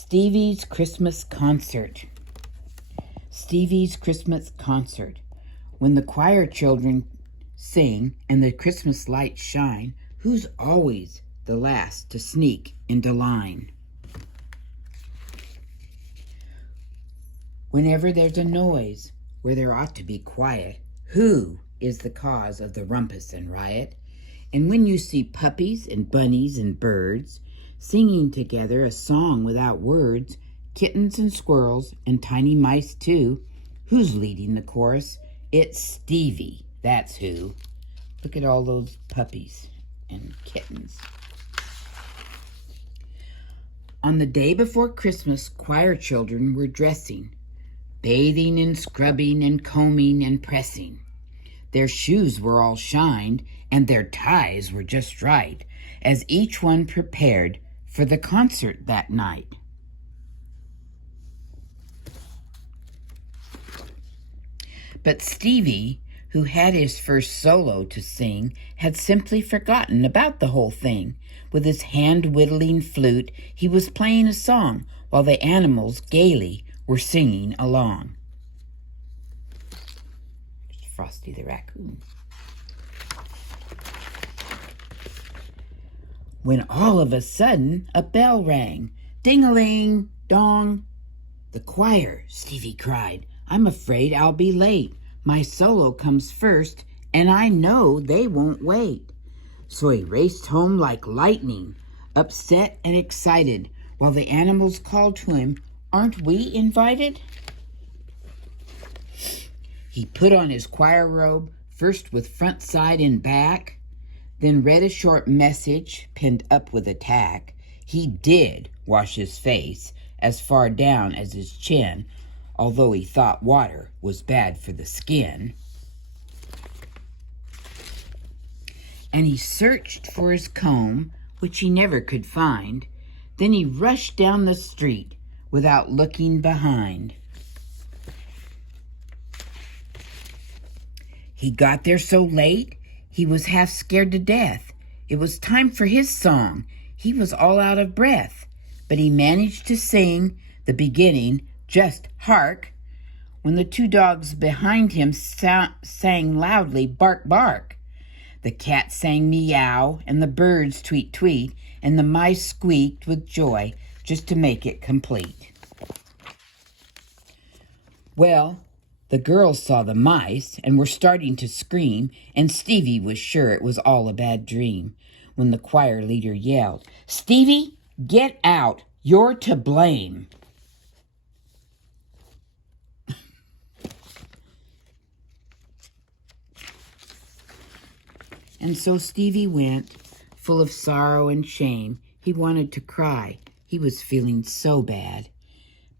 Stevie's Christmas Concert. Stevie's Christmas Concert. When the choir children sing and the Christmas lights shine, who's always the last to sneak into line? Whenever there's a noise where there ought to be quiet, who is the cause of the rumpus and riot? And when you see puppies and bunnies and birds singing together a song without words, kittens and squirrels and tiny mice too, who's leading the chorus? It's Stevie, that's who. Look at all those puppies and kittens. On the day before Christmas, choir children were dressing, bathing and scrubbing and combing and pressing. Their shoes were all shined, and their ties were just right, as each one prepared for the concert that night. But Stevie, who had his first solo to sing, had simply forgotten about the whole thing. With his hand-whittling flute, he was playing a song while the animals gaily were singing along. There's Frosty the raccoon. When all of a sudden a bell rang. Ding-a-ling, dong. The choir, Stevie cried. I'm afraid I'll be late. My solo comes first, and I know they won't wait. So he raced home like lightning, upset and excited, while the animals called to him, Aren't we invited? He put on his choir robe, first with front, side, and back, then read a short message pinned up with a tack. He did wash his face as far down as his chin, although he thought water was bad for the skin. And he searched for his comb, which he never could find. Then he rushed down the street without looking behind. He got there so late, he was half scared to death. It was time for his song. He was all out of breath, but he managed to sing the beginning, just hark, when the two dogs behind him sang loudly, bark, bark. The cat sang meow, and the birds tweet, tweet, and the mice squeaked with joy just to make it complete. Well, the girls saw the mice and were starting to scream, and Stevie was sure it was all a bad dream when the choir leader yelled, Stevie, get out, you're to blame. And so Stevie went, full of sorrow and shame. He wanted to cry. He was feeling so bad.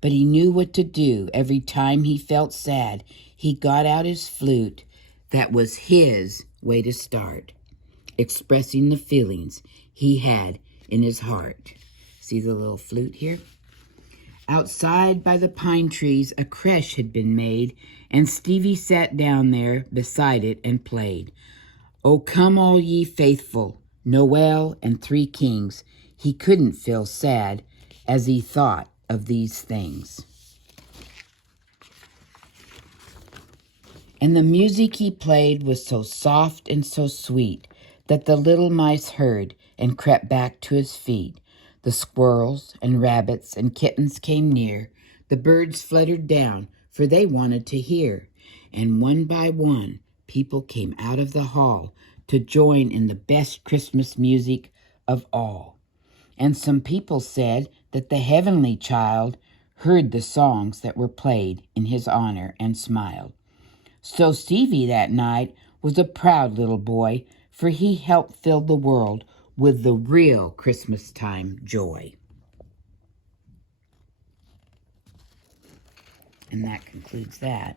But he knew what to do every time he felt sad. He got out his flute. That was his way to start, expressing the feelings he had in his heart. See the little flute here? Outside by the pine trees, a creche had been made, and Stevie sat down there beside it and played. Oh, come all ye faithful, Noel and three kings. He couldn't feel sad as he thought of these things. And the music he played was so soft and so sweet that the little mice heard and crept back to his feet. The squirrels and rabbits and kittens came near. The birds fluttered down, for they wanted to hear. And one by one, people came out of the hall to join in the best Christmas music of all. And some people said that the heavenly child heard the songs that were played in his honor and smiled. So Stevie that night was a proud little boy, for he helped fill the world with the real Christmas time joy. And that concludes that.